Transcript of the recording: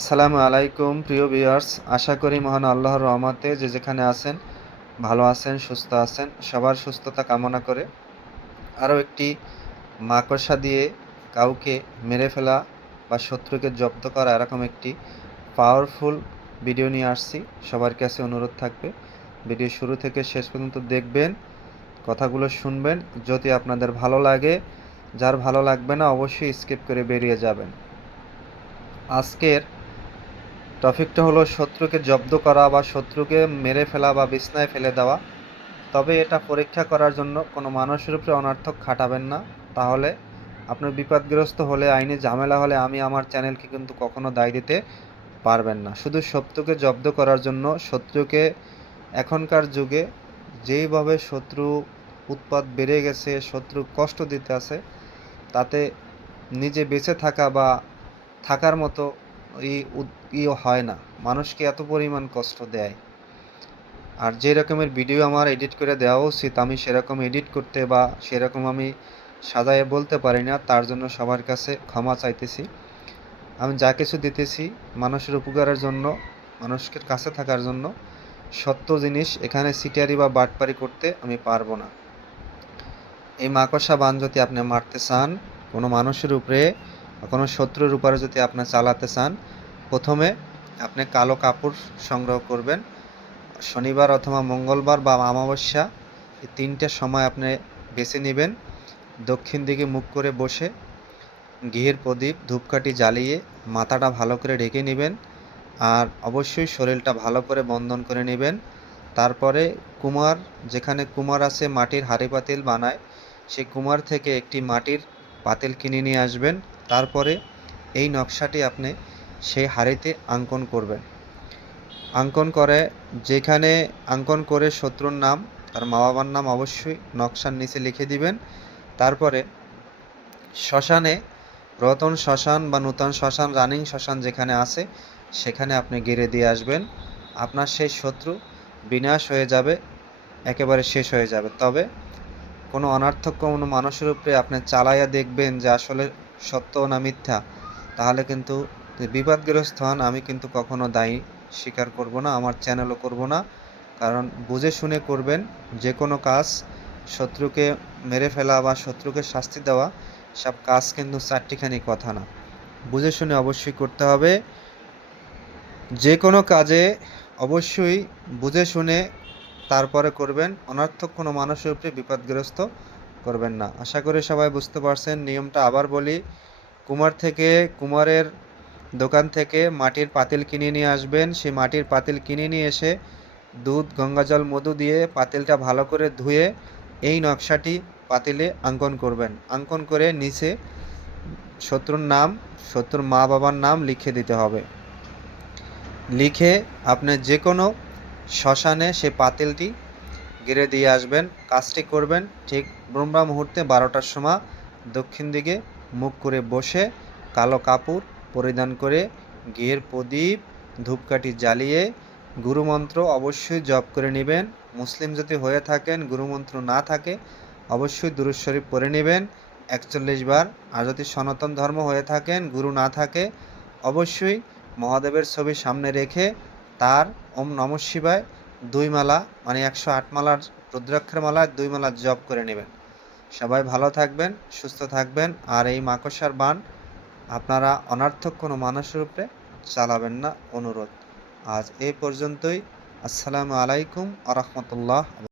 আসসালামু আলাইকুম, প্রিয় ভিউয়ার্স। আশা করি মহান আল্লাহর রহমতে যে যেখানে আছেন, ভালো আছেন, সুস্থ আছেন, সবার সুস্থতা কামনা করে আরও একটি মাকড়সা দিয়ে কাউকে মেরে ফেলা বা শত্রুকে জব্দ করা এরকম একটি পাওয়ারফুল ভিডিও নিয়ে আসছি। সবার কাছে অনুরোধ থাকবে। ভিডিও শুরু থেকে শেষ পর্যন্ত দেখবেন, কথাগুলো শুনবেন। যদি আপনাদের ভালো লাগে, যার ভালো লাগবে না, অবশ্যই স্কিপ করে বেরিয়ে যাবেন। আজকের টপিকটা হলো শত্রুকে জব্দ করা বা শত্রুকে মেরে ফেলা বা বিছনায় ফেলে দেওয়া। তবে এটা পরীক্ষা করার জন্য কোনো মানুষের উপরে অনার্থক খাটাবেন না। তাহলে আপনার বিপদগ্রস্ত হলে, আইনি ঝামেলা হলে আমি আমার চ্যানেলকে কিন্তু কখনো দায় দিতে পারবেন না। শুধু শত্রুকে জব্দ করার জন্য শত্রুকে এখনকার যুগে যেইভাবে শত্রু উৎপাদ বেড়ে গেছে, শত্রু কষ্ট দিতে আছে, তাতে নিজে বেঁচে থাকা বা থাকার মতো ই ইও হয় না। মানুষকে এত পরিমাণ কষ্ট দেয়। আর যে রকমের ভিডিও আমার এডিট করে দেওয়া উচিত, আমি সেরকম এডিট করতে বা সেরকম আমি সাজায়ে বলতে পারি না, তার জন্য সবার কাছে ক্ষমা চাইতেছি। আমি যা কিছু দিতেছি মানুষের উপকারের জন্য, মানুষের কাছে থাকার জন্য, সত্য জিনিস এখানে সিটিয়ারি বা বাটপারি করতে আমি পারব না। এই মাকড়সা বান যদি আপনি মারতে চান, কোনো মানুষের উপরে কোনো শত্রুর উপরে যদি আপনি চালাতে চান, প্রথমে আপনি কালো কাপড় সংগ্রহ করবেন। শনিবার অথবা মঙ্গলবার বা অমাবস্যা এই তিনটে সময় আপনি বেছে নেবেন। দক্ষিণ দিকে মুখ করে বসে ঘিয়ের প্রদীপ, ধূপকাঠি জ্বালিয়ে মাথাটা ভালো করে ঢেকে নেবেন আর অবশ্যই শরীরটা ভালো করে বন্ধন করে নেবেন। তারপরে কুমার, যেখানে কুমার আছে মাটির হাঁড়ি পাতিল বানায়, সেই কুমার থেকে একটি মাটির পাতিল কিনে নিয়ে আসবেন। তারপরে এই নকশাটি আপনি সেই হাড়িতে অঙ্কন করবেন। অঙ্কন করে যেখানে অঙ্কন করে শত্রুর নাম, তার মা বাবার নাম অবশ্যই নকশার নিচে লিখে দিবেন। তারপরে শ্মশানে রতন শ্মশান বা নূতন শ্মশান, রানিং শ্মশান যেখানে আছে, সেখানে আপনি গেড়ে দিয়ে আসবেন। আপনার সেই শত্রু বিনাশ হয়ে যাবে, একেবারে শেষ হয়ে যাবে। তবে কোনো অনার্থক কোনো মানুষের উপরে আপনি চালাইয়া দেখবেন যে আসলে সত্য না মিথ্যা? তাহলে কিন্তু বিপদগ্রস্ত হন, আমি কিন্তু কখনো দায়ী স্বীকার করব না, আমার চ্যানেলও করব না। কারণ বুঝে শুনে করবেন, যে কোনো কাজ শত্রুকে মেরে ফেলা বা শত্রুকে শাস্তি দেওয়া, সব কাজ কিন্তু চারটিখানি কথা না। বুঝে শুনে অবশ্যই করতে হবে। যে কোনো কাজে অবশ্যই বুঝে শুনে তারপরে করবেন। অনর্থক কোনো মানুষের উপরে বিপদগ্রস্ত করবেন না। আশা করি সবাই বুঝতে পারছেন, নিয়মটা আবার বলি। কুমার থেকে, কুমারের দোকান থেকে মাটির পাতিল কিনে নিয়ে আসবেন। সেই মাটির পাতিল কিনে নিয়ে এসে দুধ গঙ্গাজল মধু দিয়ে পাতিলটা ভালো করে ধুয়ে এই নকশাটি পাতিলে অঙ্কন করবেন। অঙ্কন করে নিচে শত্রুর নাম, শত্রুর মা বাবার নাম লিখে দিতে হবে। লিখে আপনি যে কোনো শ্মশানে সে পাতিলটি গেড়ে দিয়ে আসবেন, কাজটি করবেন ঠিক ব্রহ্মা মুহূর্তে বারোটার সময়, দক্ষিণ দিকে মুখ করে বসে কালো কাপড় পরিধান করে ঘিয়ের প্রদীপ, ধূপকাঠি জ্বালিয়ে গুরুমন্ত্র অবশ্যই জপ করে নেবেন। মুসলিম যদি হয়ে থাকেন, গুরুমন্ত্র না থাকে, অবশ্যই দুরুদ পরে নেবেন। একচল্লিশ বার আর যদি সনাতন ধর্ম হয়ে থাকেন, গুরু না থাকে, অবশ্যই মহাদেবের ছবি সামনে রেখে তার ওম নম শিবায় দুই মালা মানে একশো আট মালার রুদ্রাক্ষের মালায় দুই মালা জপ করে নেবেন। সবাই ভালো থাকবেন, সুস্থ থাকবেন, আর এই মাকসার বান আপনারা অনার্থক কোনো মানুষের উপরে চালাবেন না, অনুরোধ। আজ এই পর্যন্তই। আসসালামু আলাইকুম আ রহমতুল্লাহ।